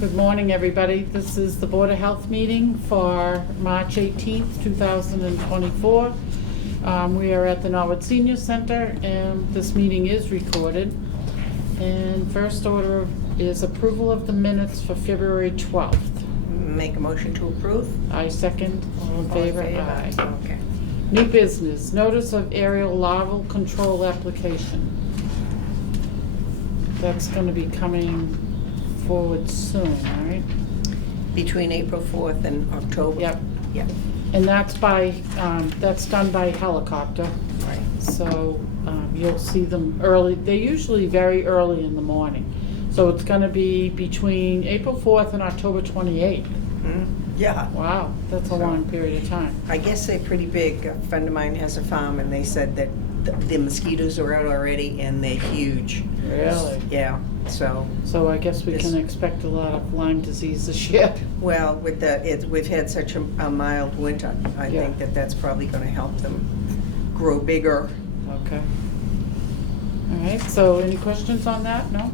Good morning, everybody. This is the Board of Health meeting for March 18th, 2024. We are at the Norwood Senior Center, and this meeting is recorded. And first order is approval of the minutes for February 12th. Make a motion to approve? I second. All in favor? Aye. Okay. New business, notice of aerial larval control application. That's going to be coming forward soon, all right? Between April 4th and October? Yep. Yep. And that's by, that's done by helicopter. Right. So you'll see them early. They're usually very early in the morning. So it's going to be between April 4th and October 28th. Yeah. Wow, that's a long period of time. I guess they're pretty big. A friend of mine has a farm, and they said that the mosquitoes are out already, and they're huge. Really? Yeah, so, So I guess we This- can expect a lot of Lyme disease this year. well, with we've had such a mild winter, I Yeah. think that's probably going to help them grow bigger. Okay. All right, so any questions on that? No?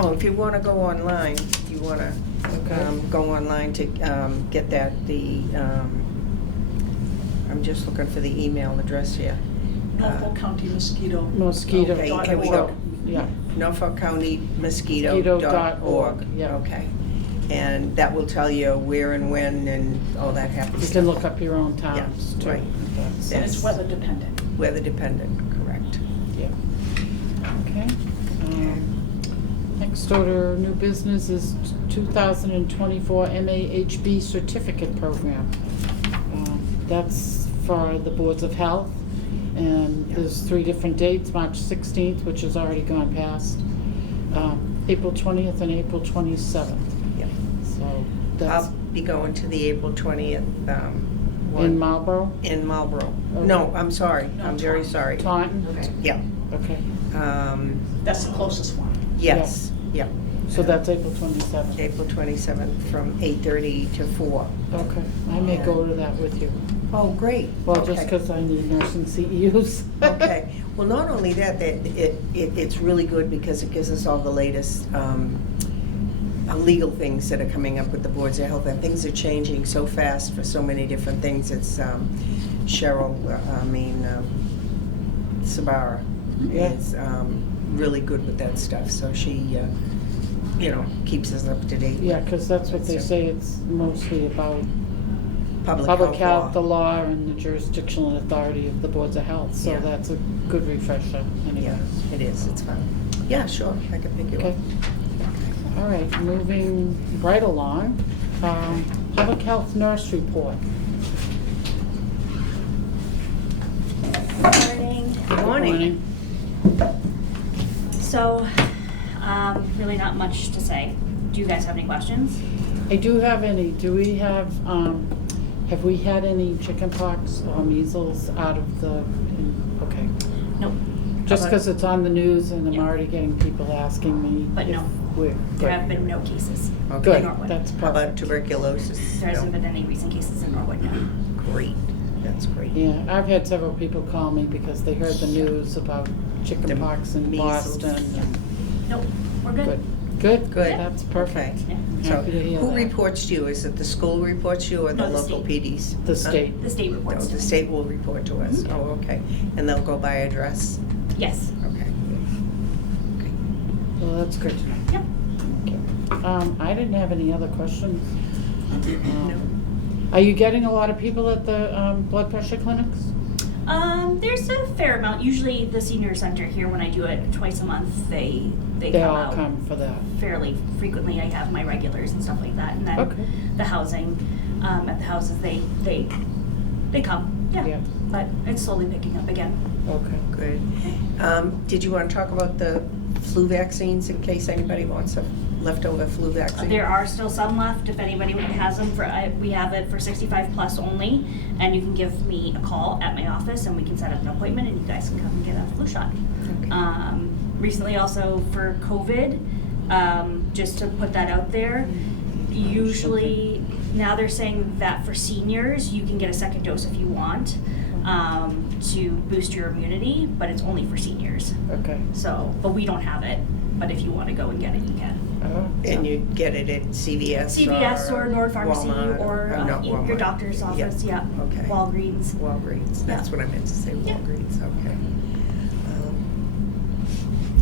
Oh, if you want to go online, you want to Okay. go online to get that, I'm just looking for the email address here. Norfolk County Mosquito. Mosquito. Okay, here we go. Yeah. NorfolkCountyMosquito.org. Yeah. Okay. And that will tell you where and when and all that happy You stuff. can look up your own towns, too. right. That's- And it's weather dependent. Weather dependent, correct. Yeah. Okay. Next order, new business is 2024 MAHB certificate program. That's for the boards of health, and there's 3 different dates: March 16th, which has already gone past, April 20th, and April 27th. Yep. So that's I'll be going to the April 20th one. in Marlboro, In Marlboro. Okay. No, I'm sorry. No, I'm very Taunton. sorry. Taunton. Okay. Yeah. Okay, That's the closest one. Yes. Yeah. so that's April 27th. April 27th from 8:30 to 4. Okay, I may go to that with you. Oh, great. Well, just Okay. because I need nursing CEUs. Okay. Well, not only that, it's really good because it gives us all the latest legal things that are coming up with the boards of health, and things are changing so fast for so many different things. It's Sabara Yeah. is really good with that stuff. So she, keeps us up to date. Yeah, because that's what they So, say, it's mostly about Public public health, health the law. law, and the jurisdictional authority of the boards of health, so Yeah. that's a good refresher anyways. Yeah, it is. It's fun. Yeah, sure. I can pick you Okay, up. all right, moving right along, public health nurse report. Morning. Good morning. So, really not much to say. Do you guys have any questions? I do have do we have we had any chickenpox or measles out of the, okay. Nope. Just because it's on the news and I'm Yeah. already getting people asking me. But if no. we're There good. have been no cases. Okay. Good, Norwood. that's How about perfect. tuberculosis? There hasn't No. been any recent cases in Norwood, no. Great. That's great. Yeah, I've had several people call me because they heard the news about chickenpox in measles. Boston. and- Nope, we're good. Good, good, Good. that's perfect. Yeah. So Happy to hear who that. reports to you? Is it the school reports you or the No, the local state. PDs? The Huh? state. The state No, reports. the state will report to us. Mhm. Oh, okay. And they'll go by address? Yes. Okay. Okay. Well, that's good to know. Yep. I didn't have any other questions. No. Are you getting a lot of people at the blood pressure clinics? There's a fair amount. Usually the senior center here, when I do it twice a month, they They come all out come for that. fairly frequently. I have my regulars and stuff like that, and then Okay. the housing at the houses they come. Yeah. Yeah. But it's slowly picking up again. Okay. Good. Did you want to talk about the flu vaccines in case anybody wants a leftover flu vaccine? There are still some left, if anybody has them for, we have it for 65 plus only, and you can give me a call at my office and we can set up an appointment and you guys can come and get a flu shot. Okay. Recently also for COVID, just to put that out there, usually now they're saying that for seniors, you can get a second dose if you want, to boost your immunity, but it's only for seniors. Okay. So, but we don't have it, but if you want to go and get it, you can. Oh, And you get it at CVS CVS or Nord Pharmacy Walmart, or not your Walmart. doctor's office, yeah. Okay. Walgreens. Walgreens, that's Yeah. what I meant to say, Yeah. Walgreens, okay.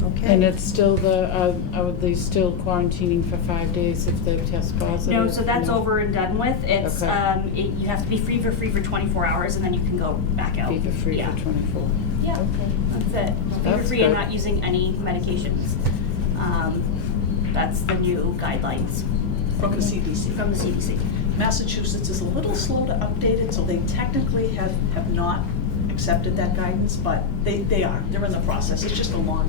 Okay. And it's still are they still quarantining for 5 days if they test positive? No, so that's No. over and done with. It's, Okay. you have to be fever free for 24 hours and then you can go back out. Fever free Yeah. for 24. Yeah, Okay. that's it. Fever That's free and good. not using any medications. That's the new guidelines From the CDC. from the CDC. Massachusetts is a little slow to update it, so they technically have not accepted that guidance, but they are. They're in the process. It's just a long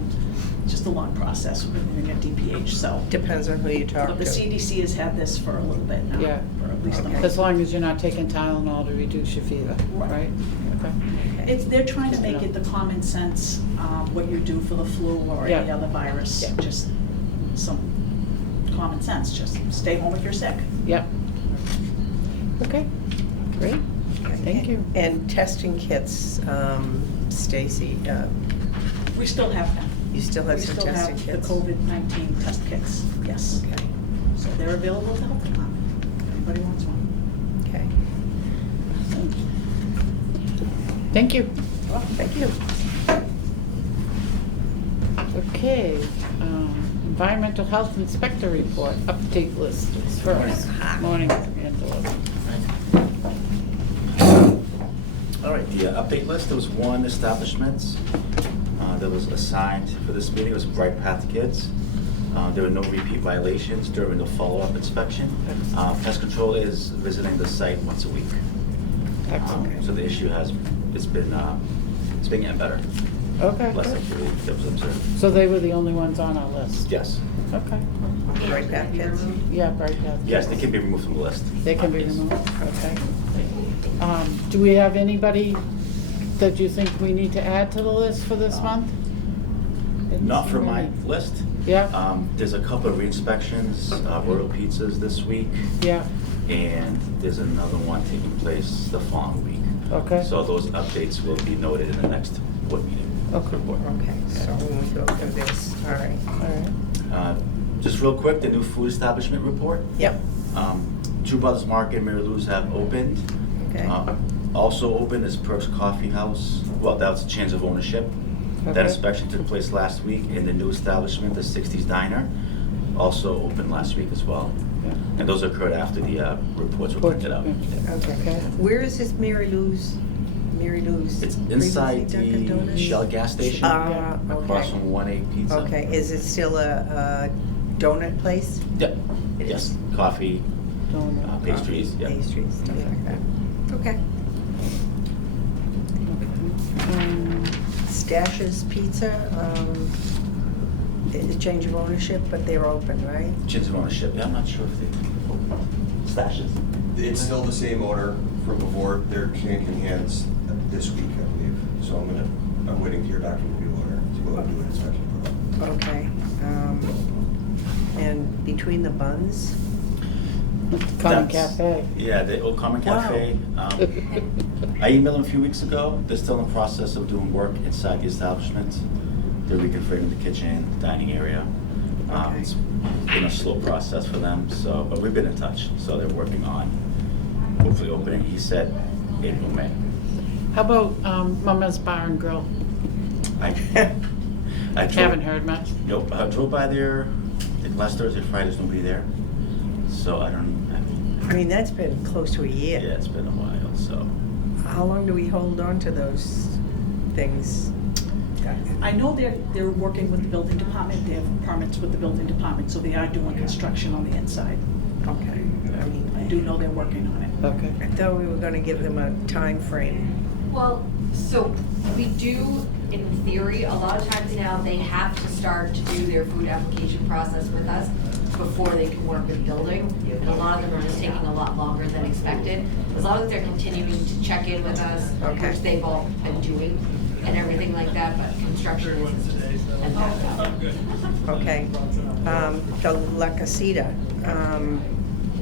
process with a DPH, so. Depends on who you talk But the to. CDC has had this for a little bit now. Yeah. For at least a Okay. month. As long as you're not taking Tylenol to reduce your fever, Right. right? Okay. They're trying to make it the common sense, what you do for the flu or any Yeah. other virus, Yeah. just some common sense, just stay home if you're sick. Yep. Okay, great. Thank you. And testing kits, Stacy, We still have them. you still have some testing We still kits? have the COVID-19 test kits, yes. Okay, So they're available at the health department, if anybody wants one. okay. Thank you. Well, thank you. Okay, environmental health inspector report, update list is first. Morning, Angela. All right, the update list, there was one establishment that was assigned for this meeting, it was Bright Path Kids. There were no repeat violations during the follow-up inspection. Pest control is visiting the site once a week. Excellent. So the issue it's been getting better, Okay, less good. activity that was observed. So they were the only ones on our list? Yes, Okay. Right back, kids. Yeah, Bright Path. yes, they can be removed from the list. They can be Yes. removed, okay. Do we have anybody that you think we need to add to the list for this month? Not for my list. Yeah, There's a couple of re-inspections, Royal Pizzas this week, yeah, and there's another one taking place the following week. okay. So those updates will be noted in the next board meeting. Okay. Report. Okay, so when we go through this, all right. All right. Just real quick, the new food establishment report. Yep, Drew Brothers Market and Mary Lou's have opened. okay. Also open is Perks Coffee House. Well, that was a change of ownership. That Okay. inspection took place last week, and the new establishment, the 60s Diner, also opened last week as well. Yeah. And those occurred after the reports were printed out. Okay. Where is this Mary Lou's? Mary Lou's? It's inside previously Dunkin' the Donuts? Shell gas station, Ah, across okay. from 1A Pizza. Okay, is it still a donut place? Yep, It yes, is. coffee, Donut. pastries, yeah. Pastries, stuff like that. Okay. Stashes Pizza, it's a change of ownership, but they're open, right? Change of ownership, yeah, I'm not sure if they stashes. It's still the same owner from before. They're changing hands this week, I believe. So I'm waiting to hear back from the new owner to go and do an inspection. Okay. And between the buns? Common That's- Cafe. Yeah, the Old Common Wow. Cafe. I emailed them a few weeks ago. They're still in the process of doing work inside the establishment. They're reconfiguring the kitchen, dining area. Okay. It's been a slow process for them, so, but we've been in touch. So they're working on hopefully opening, he said, April, May. How about Mama's Bar and Grill? I drove- Haven't heard much. Nope, I drove by there, I think last Thursday, Friday, there's nobody there. So I mean, that's been close to a year. yeah, it's been a while, so. How long do we hold on to those things? I know they're working with the building department, they have permits with the building department, so they are doing construction on the inside. Okay. I do know they're working on it. Okay. I thought we were gonna give them a time frame. Well, So we do, in theory, a lot of times now, they have to start to do their food application process with us before they can work with building. And a lot of them are just taking a lot longer than expected. As long as they're continuing to check in with us, Okay. which they've all been doing and everything like that, but construction is just and backed up. Okay. The La Casita,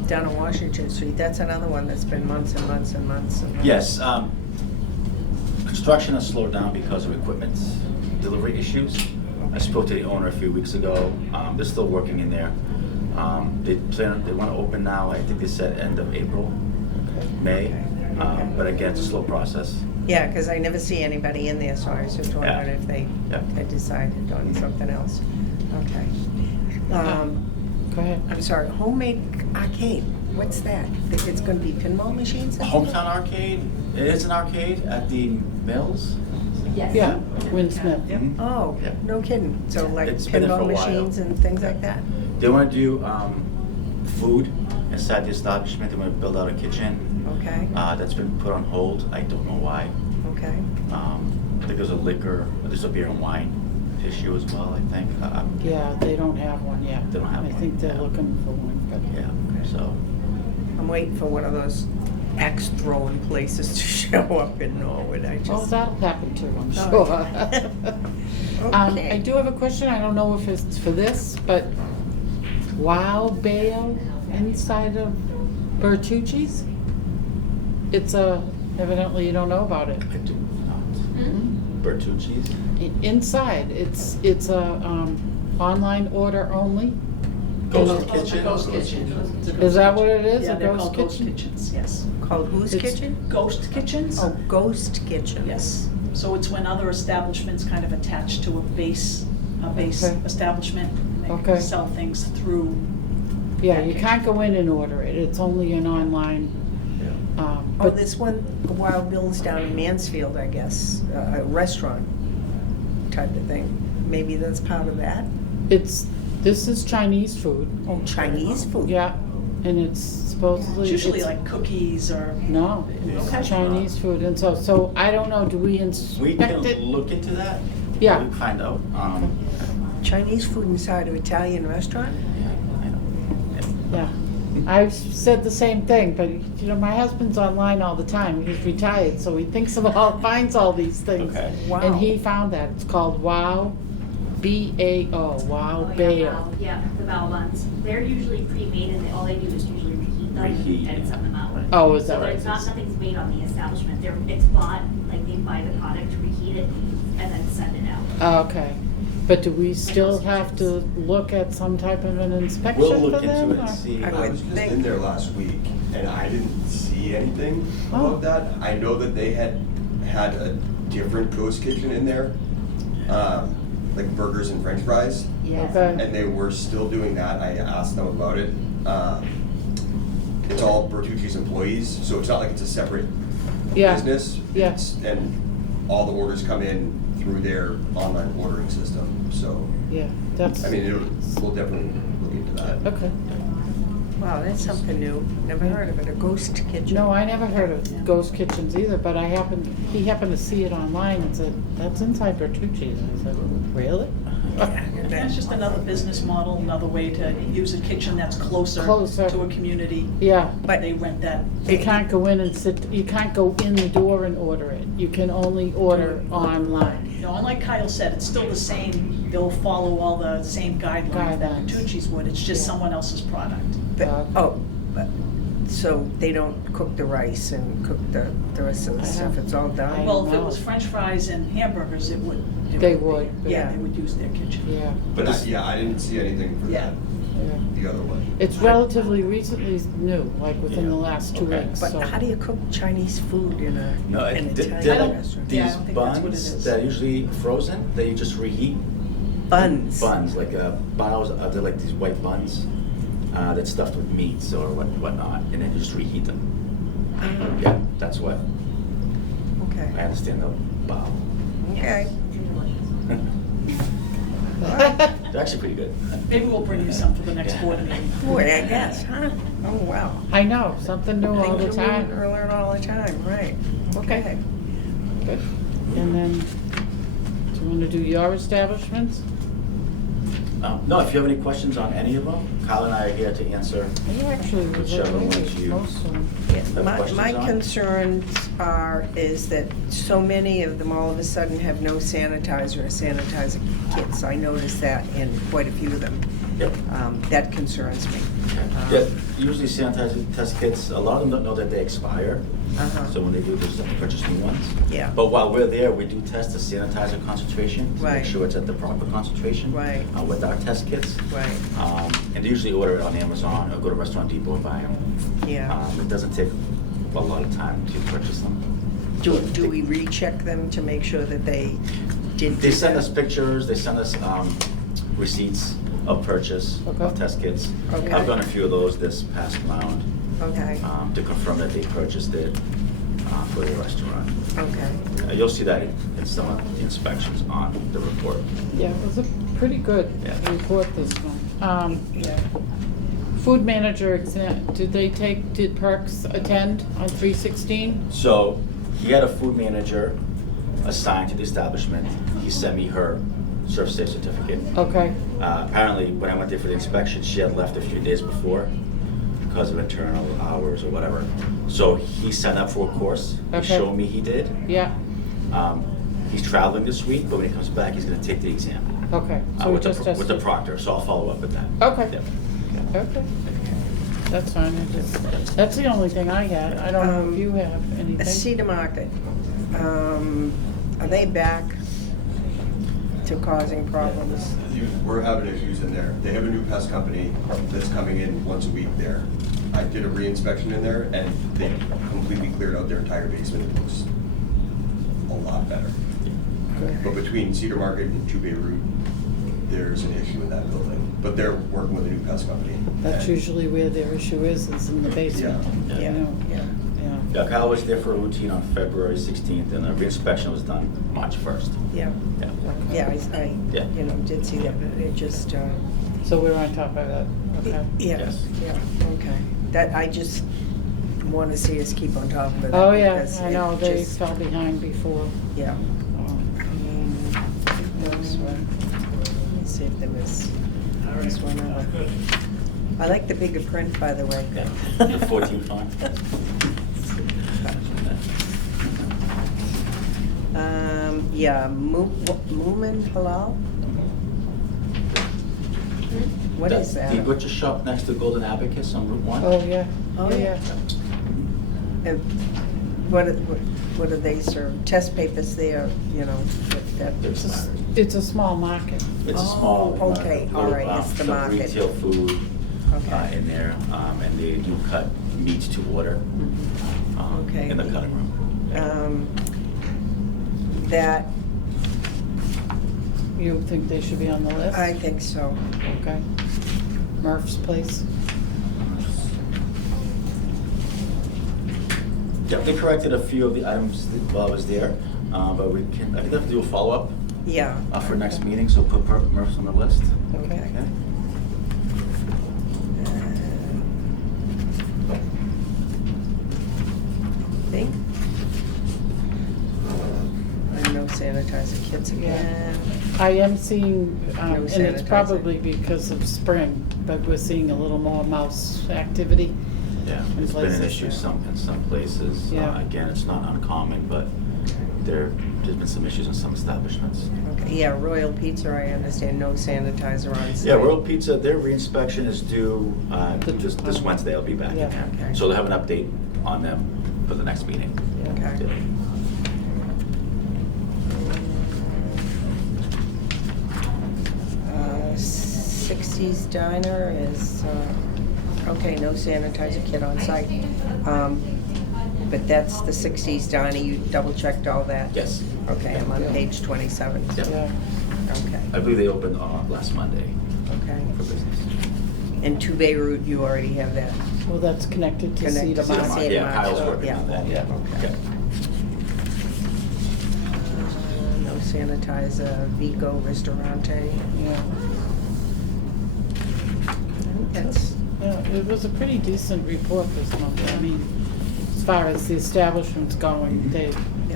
down on Washington Street, that's another one that's been months and months and months and months. Yes, construction has slowed down because of equipment delivery issues. I spoke to the owner a few weeks ago. They're still working in there. They want to open now, I think they said end of April, May. But again, it's a slow process. Yeah, because I never see anybody in there, so I was just wondering Yeah. if they Yeah. had decided on something else. Okay. Go ahead. I'm sorry, homemade arcade, what's that? It's gonna be pinball machines? in there? Hometown Arcade, it is an arcade at the Mills. Yes. Yeah, Win Smith. Yep. Oh, Yeah. no kidding. So like It's been there for pinball a while. machines and things like that? They want to do food inside the establishment. They want to build out a kitchen. Okay, That's been put on hold. I don't know why. okay. I think there's a liquor, there's a beer and wine issue as well, I think. Yeah, they don't have one yet. They don't have I one, think they're yeah. looking for one, but. Yeah, so. I'm waiting for one of those axe throwing places to show up in Norwood. I Well, just. that'll happen too, I'm Oh, sure. Okay. I do have a question, I don't know if it's for this, but Wow Bale inside of Bertucci's? It's evidently you don't know about it. I do not. Bertucci's? Inside, it's a online order only. Ghost And Kitchen? Ghost Kitchen. It's a Is ghost that what kitchen. it is, Yeah, a they're ghost called ghost kitchen? kitchens, yes. Called whose It's- kitchen? Ghost kitchens? Oh, Ghost Kitchen. Yes. So it's when other establishments kind of attach to a base Okay. establishment. And Okay. they sell things through. Yeah, you can't go in and order it, it's only an online, Oh, but this one, Wild Bill's down in Mansfield, I guess, a restaurant type of thing. Maybe that's part of that? this is Chinese food, Oh, Chinese food? yeah, and it's supposedly. It's usually it's- like cookies or. No, Okay. it's Chinese food, and so I don't know, do we We inspect can it? look into that. Yeah. We can find out. Chinese food inside an Italian restaurant? Yeah, I know. Yeah, I've said the same thing, but, you know, my husband's online all the time, he's retired, so he thinks of finds all these things. Okay. Wow. And he found that, it's called Wow, B-A-O, Wow Oh, yeah, Bale. Val- Yeah, the Val buns. They're usually pre-made and all they do is usually reheat them Reheat, and yeah. send them out. Oh, is So that right? it's not, nothing's made on the establishment. It's bought, like they buy the product, reheat it, and then send it out. Oh, okay, but do we still have to look at some type of an inspection We'll for look them? into it or- and see. I I would was just think- in there last week, and I didn't see anything Oh. about that. I know that they had a different ghost kitchen in there, like burgers and french fries, Yes. Okay. and they were still doing that. I asked them about it. It's all Bertucci's employees, so it's not like it's a separate Yeah. business. Yeah. And all the orders come in through their online ordering system, so, Yeah, that's, I mean, we'll definitely look into that. okay. Wow, that's something new. Never heard of it, a ghost kitchen. No, I never heard of ghost kitchens either, but he happened to see it online and said, that's inside Bertucci's. And I said, really? And it's just another business model, another way to use a kitchen that's closer Closer. to a community. Yeah, But- They rent that. you can't go in and you can't go in the door and order it. You can only order online. You know, and like Kyle said, it's still the same, they'll follow all the same guidelines that Guidelines. Bertucci's would, it's just Yeah. someone else's product. But so they don't cook the rice and cook the rest of the I stuff, don't- it's all I done? Well, if it know. was french fries and hamburgers, it would. They would, Yeah, yeah. they would use their kitchen. Yeah, But I didn't see anything for Yeah. that, yeah. the other one. It's relatively recently new, like within the Yeah. last 2 Okay. weeks, But so. how do you cook Chinese food in No, an it- Italian they're like restaurant? Yeah, I these don't think that's what it buns is. that are usually frozen, that you just reheat. Buns? Buns, like bows, they're like these white buns that's stuffed with meats or whatnot, and then you just reheat them. Yeah, that's what, I Okay, understand the bow. okay. They're actually pretty good. Maybe we'll bring you some for the next board meeting. Boy, I guess, huh? Oh, wow. I know, something new all the Things you time. learn all the time, right. Okay. Good. And then, do you want to do your establishments? No, if you have any questions on any of them, Kyle and I are here to answer. You actually was Whichever okay ones with you- most of them. Have My questions on? concerns is that so many of them all of a sudden have no sanitizer or sanitizer kits. I noticed that in quite a few of them. Yep. That concerns me. Yeah, usually sanitizer test kits, a lot of them don't know that they expire. Uh-huh. So when they do, they just have to purchase new ones. Yeah. But while we're there, we do test the sanitizer concentration to make Right. sure it's at the proper concentration. Right. With our test kits. Right, And they usually order it on Amazon or go to Restaurant Depot and buy them. yeah. It doesn't take a lot of time to purchase them. Do we recheck them to make sure that they did? They do send that? us pictures, they send us receipts of purchase Okay. of test kits. Okay. I've done a few of those this past round Okay, to confirm that they purchased it for the restaurant. okay. You'll see that in some of the inspections on the report. Yeah, it was a pretty good Yeah. report, this one. Yeah. Food manager exam, did Perks attend on 316? So he had a food manager assigned to the establishment. He sent me her serve safe certificate. Okay, Apparently, when I went there for the inspection, she had left a few days before because of internal hours or whatever. So he signed up for a course. He Okay. showed me he did. yeah, He's traveling this week, but when he comes back, he's going to take the exam okay. So we with, just with the tested. proctor. So I'll follow up with that. Okay. Yep. Okay, that's fine. That's the only thing I had. I don't know if you have anything. Cedar Market, are they back to causing problems? We're having issues in there. They have a new pest company that's coming in once a week there. I did a re-inspection in there and they completely cleared out their entire basement. It looks a lot better. But between Cedar Market and Two Bay Route, there's an issue in that building. But they're working with a new pest company. That's And- usually where their issue is in the basement. Yeah. You Yeah, know, yeah. yeah. Yeah, Kyle was there for a routine on February 16th, and the re-inspection was done March 1st. Yeah, Yeah. yeah, Yeah. did see that, but it just, So we're on top of that, okay. yeah, Yes. yeah, okay. That, I just want to see us keep on top of it. Oh, yeah, because I it know, they just- fell behind before. Yeah. Um, Those were- Let me see if there was one other. I like the bigger print, by the way. Yeah. The 14 font. Yeah, Moomin Halal? What is that? The butcher shop next to Golden Abacus on Route 1. Oh, yeah, Oh, yeah, yeah. yeah. What do they serve? Test papers there, you know, that. It's it's a small market. It's a Oh, small. okay, little, all right, it's the some market. retail food Okay. in there, and they do cut meat to order Okay. in the cutting room. That, You think they should be on the list? I think so. Okay. Murph's Place? Definitely corrected a few of the items while I was there, but I think I have to do a follow-up Yeah. for next meeting, so put Murph's on the list. Okay. Think? And no sanitizer kits again. I am seeing, No and it's sanitizer. probably because of spring, but we're seeing a little more mouse activity. Yeah, In it's been an places, issue yeah. in some places. Yeah. Again, it's not uncommon, but there's been some issues in some establishments. Okay, yeah, Royal Pizza, I understand, no sanitizer on site. Yeah, Royal Pizza, their reinspection is due this Oh. Wednesday. I'll be back in Yeah. there. Okay. So they'll have an update on them for the next meeting. Yeah. Okay. Yeah. 60s Diner is, okay, no sanitizer kit on site. But that's the 60s Diner, you double checked all that? Yes. Okay, I'm on page 27. Yeah. Yeah. Okay, I believe they opened last Monday okay. for business. And Two Bay Route, you already have that? Well, that's connected to Connected Cedar to Market. Cedar Yeah, Kyle's Market. working Yeah. on that, yeah. Okay. No sanitizer, Vico Ristorante. Yeah. That's, Yeah, it was a pretty decent report this month. I mean, as far as the establishments going, they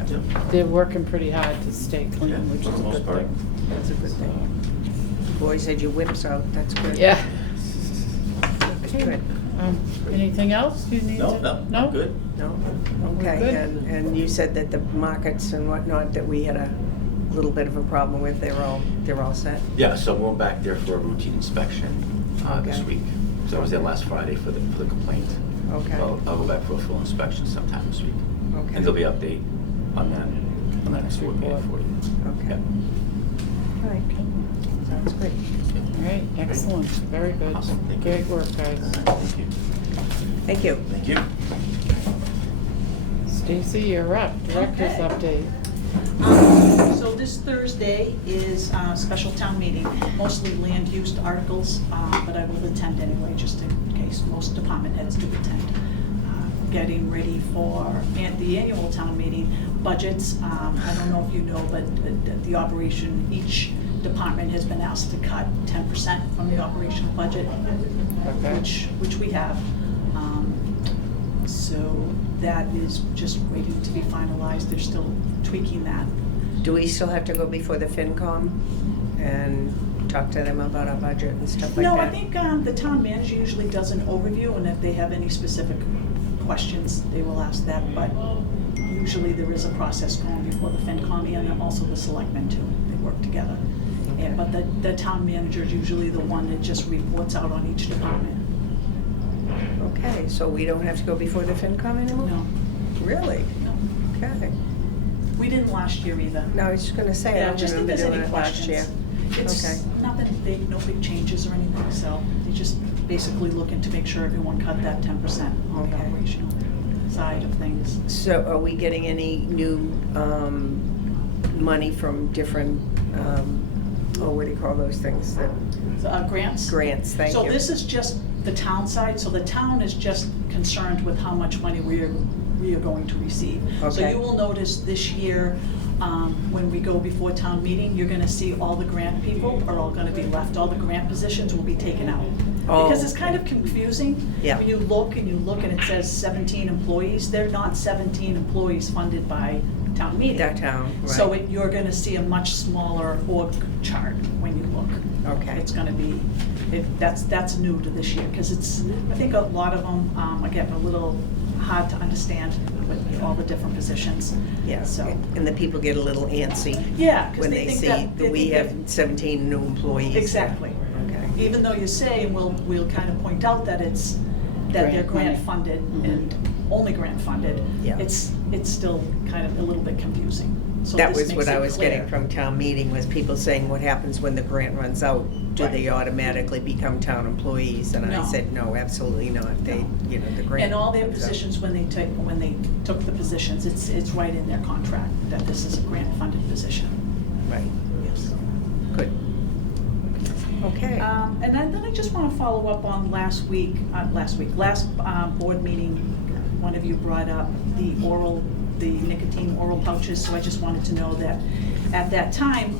Yeah, They're working pretty hard to stay clean, Yeah, which for is the a most good part. thing. that's a good thing. Boys had your whips out, that's good. Yeah. Okay, good. Anything else you need No, to? no, I'm good. No? We're good. Okay, and you said that the markets and whatnot that we had a little bit of a problem with, they're all set? Yeah, so I'm going back there for a routine inspection this Okay. week. So I was there last Friday for the complaint. Okay. So I'll go back for a full inspection sometime this week. Okay. And there'll be update on that, on that next board meeting for you. Okay. Yeah. All right, sounds good. All right, excellent, very good. Awesome, thank you. Great work, guys. Thank you. Thank you. Thank you. Stacy, you're up, director's Okay. update. So this Thursday is a special town meeting, mostly land use articles, but I will attend anyway, just in case most department heads do attend. Getting ready for the annual town meeting, budgets. I don't know if you know, but the operation, each department has been asked to cut 10% from the operational budget, Okay. which we have. So that is just waiting to be finalized. They're still tweaking that. Do we still have to go before the FinCom and talk to them about our budget and stuff like that? No, I think the town manager usually does an overview, and if they have any specific questions, they will ask that, but usually there is a process going before the FinCom and then also the selectmen too. They work together. Okay. But the town manager is usually the one that just reports out on each department. Okay, so we don't have to go before the FinCom anymore? No, Really? no. Okay. We didn't last year either. No, I was just gonna say, I Yeah, don't just if remember there's doing any it last year. questions. Okay. It's nothing big, no big changes or anything, so they just basically looking to make sure everyone cut that 10% on the Okay. operational side of things. So are we getting any new money from different, what do you call those things? Grants? Grants, thank you. So this is just the town side, so the town is just concerned with how much money we are going to receive. So Okay. you will notice this year, when we go before town meeting, you're gonna see all the grant people are all gonna be left, all the grant positions will be taken out. Oh, Because it's kind of okay. confusing. Yeah. When you look and it says 17 employees, they're not 17 employees funded by town meeting. That town, right. So you're gonna see a much smaller org chart when you look. Okay. It's gonna be, that's new to this year, because I think a lot of them are getting a little hard to understand with all the different positions. Yeah, So, and the people get a little antsy yeah, because when they they think see that. that we have 17 new employees. Exactly. Okay. Even though you say, and we'll kind of point out that that they're Grant grant money. funded Mhm. and only grant funded, Yeah. it's still kind of a little bit confusing. So That this was makes what I it was getting clear. from town meeting, was people saying, what happens when the grant runs out? Do Right. they automatically become town employees? And I No. said, no, absolutely not. They, the grant. And all their runs out. positions, when they took the positions, it's right in their contract that this is a grant-funded position. Right, Yes. good. Okay. And then I just want to follow up on last board meeting, one of you brought up the nicotine oral pouches, so I just wanted to know that at that time,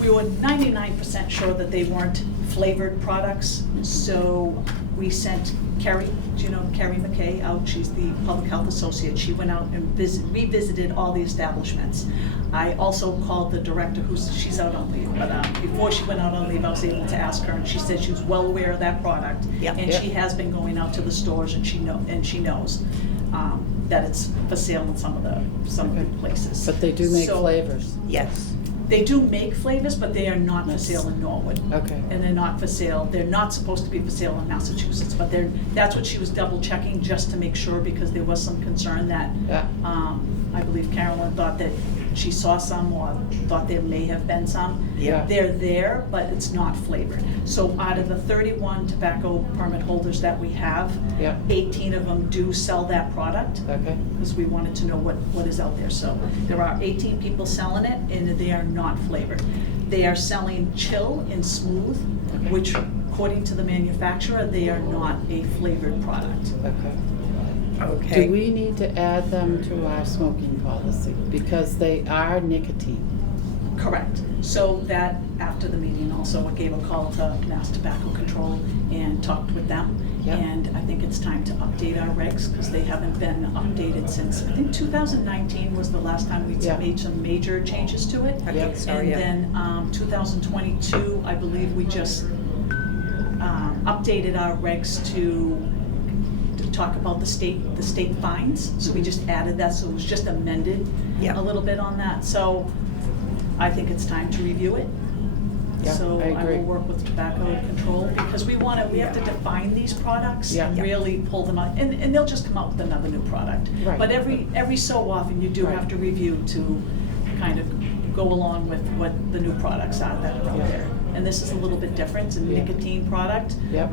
we were 99% sure that they weren't flavored products, so we sent Kerry, do you know Kerry McKay out? She's the public health associate. She went out and revisited all the establishments. I also called the director, she's out on leave, but before she went out on leave, I was able to ask her, and she said she was well aware of that product. Yep. And Yep. she has been going out to the stores, and she knows that it's for sale in some of the places. But they do make So- flavors. Yes. They do make flavors, but they are not for sale in Norwood. Okay. And they're not for sale, they're not supposed to be for sale in Massachusetts, but that's what she was double checking, just to make sure, because there was some concern that, Yeah. I believe Carolyn thought that she saw some, or thought there may have been some. Yeah. They're there, but it's not flavored. So out of the 31 tobacco permit holders that we have, Yeah. 18 of them do sell that product, Okay, because we wanted to know what is out there. So there are 18 people selling it, and they are not flavored. They are selling chill and smooth, Okay. which according to the manufacturer, they are not a flavored product. okay. Okay. Do we need to add them to our smoking policy? Because they are nicotine. Correct. So that, after the meeting also, I gave a call to Mass Tobacco Control and talked with them. Yep. And I think it's time to update our regs, because they haven't been updated since, I think 2019 was the last time we Yeah. made some major changes to it. I think so, And yeah. then 2022, I believe we just updated our regs to talk about the state fines. So we just added that, so it was just amended Yeah. a little bit on that. So I think it's time to review it. Yeah, So I I agree. will work with tobacco control, because we have to define these products and Yeah. really pull them out, and they'll just come out with another new product. Right. But every so often, you do Right. have to review to kind of go along with what the new products are that are out Yeah. there. And this is a little bit different, it's a Yeah. nicotine product. Yep.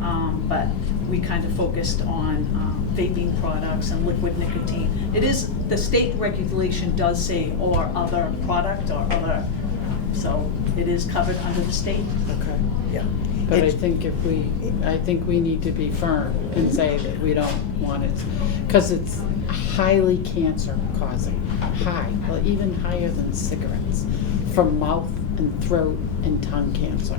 But we kind of focused on vaping products and liquid nicotine. It is, the state regulation does say, or other product or other, so it is covered under the state. Okay. Yeah. But I It's- think we need to be firm and say that we don't want it, because it's highly cancer causing, well, even higher than cigarettes, from mouth and throat and tongue cancer.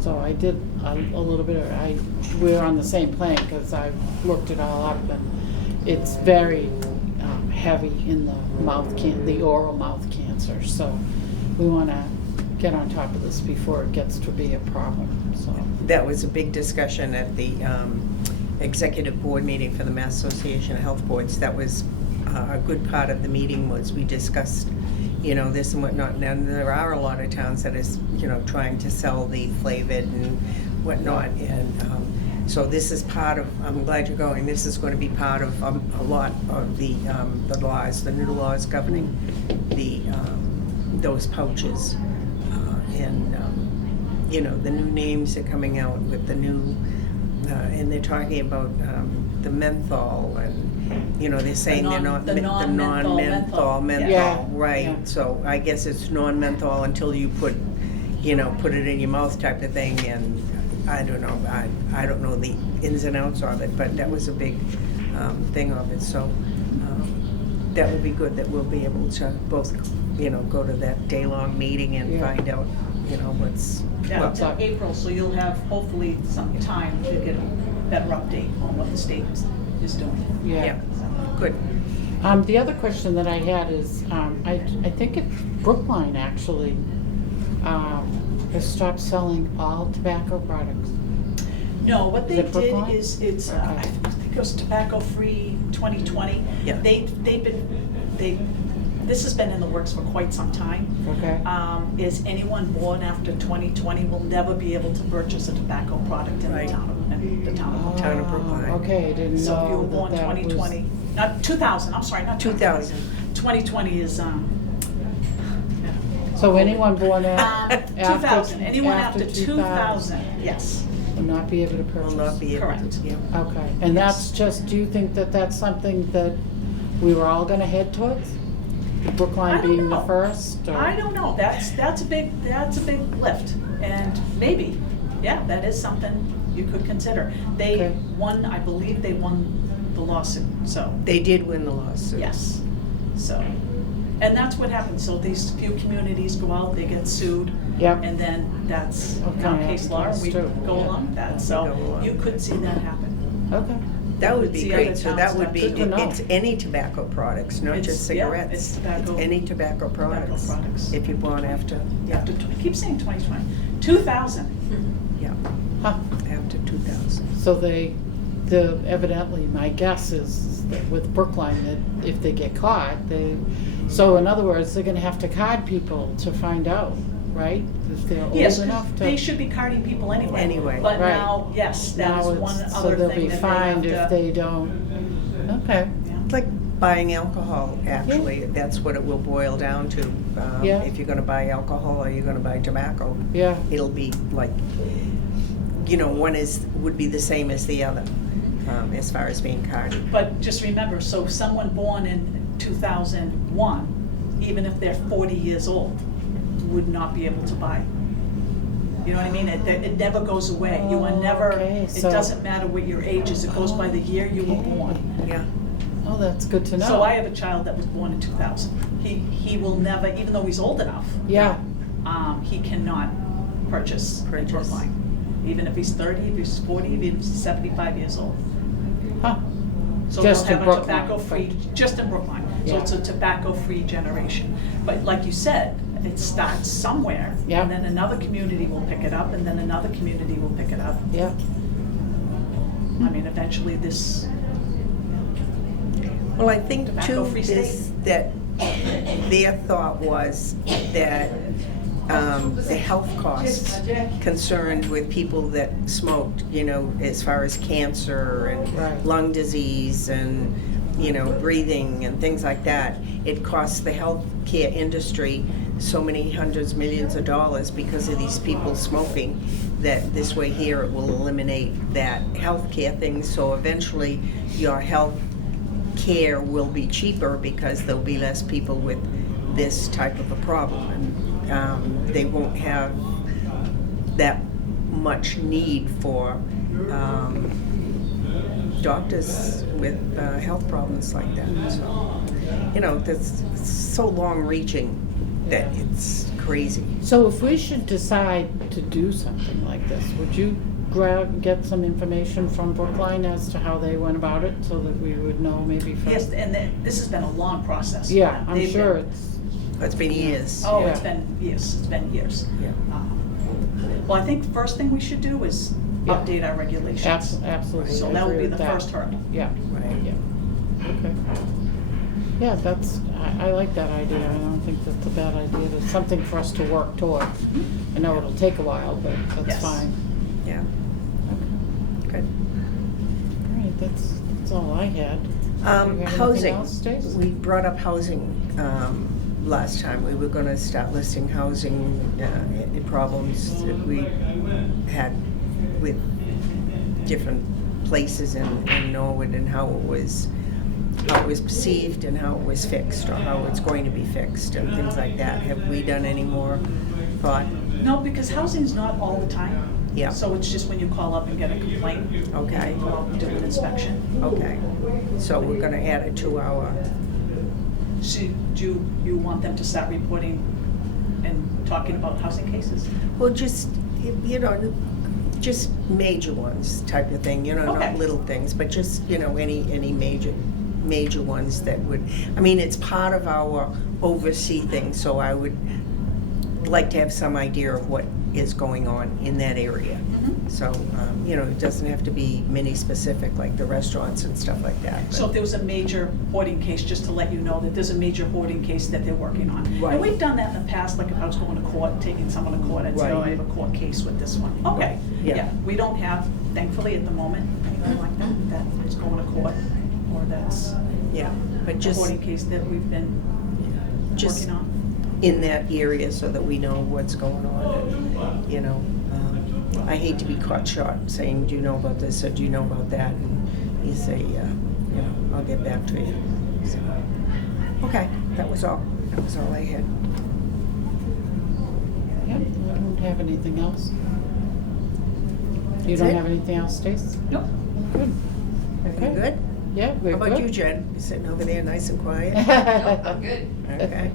So I did a little bit of, we're on the same plane, because I looked it all up, and it's very heavy in the oral mouth cancer. So we want to get on top of this before it gets to be a problem, so. That was a big discussion at the executive board meeting for the Mass Association of Health Boards. That was a good part of the meeting, was we discussed, this and whatnot. And there are a lot of towns that is, trying to sell the flavored and whatnot. And so this is part of, I'm glad you're going, this is going to be part of a lot of the laws, the new laws governing those pouches. And the new names are coming out with the new, and they're talking about the menthol, and they're saying they're not The non-menthol menthol. menthol, Yeah. right? Yeah. So I guess it's non-menthol until you put it in your mouth type of thing. And I don't know, I don't know the ins and outs of it, but that was a big thing of it. So that will be good, that we'll be able to both go to that day-long meeting and Yeah. find out what's Yeah, What's until up? April, so you'll have hopefully some time to get a better update on what the state is doing. Yeah. good. The other question that I had is, I think Brookline actually has stopped selling all tobacco products. No, what Is they it did Brookline? is, it's, Okay. I think it was Tobacco Free 2020. Yeah. This has been in the works for quite some time. Okay. Is anyone born after 2020 will never be able to purchase a tobacco product in the Right. town of Town of Brookline. Okay, I didn't So if you were know born that was. 2020, not 2000, I'm sorry, not 2000. 2020 is, So anyone born after 2000, anyone after 2000, yes, will not be able to purchase. Will not be able to. Correct. Yeah. Okay, and that's just, do you think that that's something that we were all gonna head towards? I Brookline don't being the know. first, or? I don't know, that's a big lift, and maybe, yeah, that is something you could consider. They Okay. won, I believe they won the lawsuit, so, They did win the lawsuit. yes, so. And that's what happens, so these few communities go out, they get sued. Yep. And then that's Okay, now case law, and we understood, go yeah. along with that, We so go along you with could it. see that happen. Okay, That would be See great. other So towns that would that- be, Good to know. it's any tobacco products, not It's- just yeah, cigarettes. it's tobacco- any tobacco products. products. If you're born after, After, I keep saying 2020, 2000. yeah, huh, after 2000. so evidently, my guess is that with Brookline, that if they get caught, so in other words, they're gonna have to card people to find out, right? If they're old Yes, enough to. they should be carding people anyway. Anyway. But Right. now, yes, that Now is it's- one so other they'll thing be that they have fined to. if they don't, okay, Yeah. It's like buying alcohol, actually. That's what it will boil down to. Yeah. If you're gonna buy alcohol or you're gonna buy tobacco, yeah, it'll be like, one would be the same as the other, as far as being carded. But just remember, so someone born in 2001, even if they're 40 years old, would not be able to buy. You know what I mean? It never goes away. You are never, Okay, it so- doesn't matter what your age is, it goes by the year you were born. Yeah. oh, that's good to know. So I have a child that was born in 2000. He will never, even though he's old enough, Yeah, he cannot purchase in Purchase. Brookline. Even if he's 30, if he's 40, even if he's 75 years old. Huh. So Just they'll in have a Brookline, tobacco-free, just in Brookline. So Yeah. it's a tobacco-free generation. But like you said, it starts somewhere. Yeah. And then another community will pick it up, and then another community will pick it up. Yeah, I mean, eventually this, Well, I think too, Tobacco-free is that their thought was that the health costs concerned with people that smoked, you know, as far as cancer Right. and lung disease and, you know, breathing and things like that, it costs the healthcare industry so many hundreds, millions of dollars because of these people smoking, that this way here it will eliminate that healthcare thing, so eventually your health care will be cheaper because there'll be less people with this type of a problem. And they won't have that much need for doctors with health problems like that. So, you know, that's so long-reaching that it's crazy. so if we should decide to do something like this, would you get some information from Brookline as to how they went about it, so that we would know maybe from? yes, and this has been a long process. for Yeah, them. I'm They've sure been- it's, It's been years. Oh, Yeah. it's been years. Yeah. Well, I think first thing we should do is Yeah. update our regulations. absolutely. So I that would agree be with the that. first hurdle. Yeah, Right. yeah, okay. Yeah, I like that idea, I don't think that's a bad idea, it's something for us to work towards. I know it'll take a while, but that's Yes. fine. Yeah, Okay. good. All right, that's all I had. Do you have anything Housing. else, Stace? We brought up housing last time. We were gonna start listing housing problems that we had with different places in Norwood and how it was perceived and how it was fixed, or how it's going to be fixed and things like that. Have we done any more thought? No, because housing's not all the time. Yeah. So it's just when you call up and get a complaint. Okay. And you go out and do an inspection. Okay, so we're gonna add it to our, So do you want them to start reporting and talking about housing cases? well, just, you know, just major ones type of thing, you know, Okay. not little things, but just, you know, any major ones that would, I mean, it's part of our oversee thing, so I would like to have some idea of what is going on in that area. So, you know, it doesn't have to be mini specific like the restaurants and stuff like that. but- So if there was a major hoarding case, just to let you know that there's a major hoarding case that they're working on. Right. And we've done that in the past, like if I was going to court, taking someone to court, I'd say, oh, Right. I have a court case with this one. Okay, Yeah. yeah, we don't have, thankfully at the moment, anything like that is going to court, or that's Yeah, but a just, hoarding case that we've been just working on. in that area so that we know what's going on and, you know, I hate to be caught short saying, do you know about this or do you know about that? And you say, you know, I'll get back to you. So, okay, that was all I had. Yeah, I don't have anything else. You That's don't it? have anything else, Stace? Nope. Good. Are Okay. you good? Yeah, we're How good. about you, Jen? You sitting over there nice and quiet? Nope, I'm good. Okay.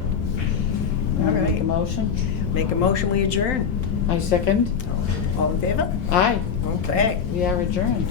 All All right. Make right. a motion. Make a motion, we adjourn. I second. All in favor? Aye, Okay. we are adjourned.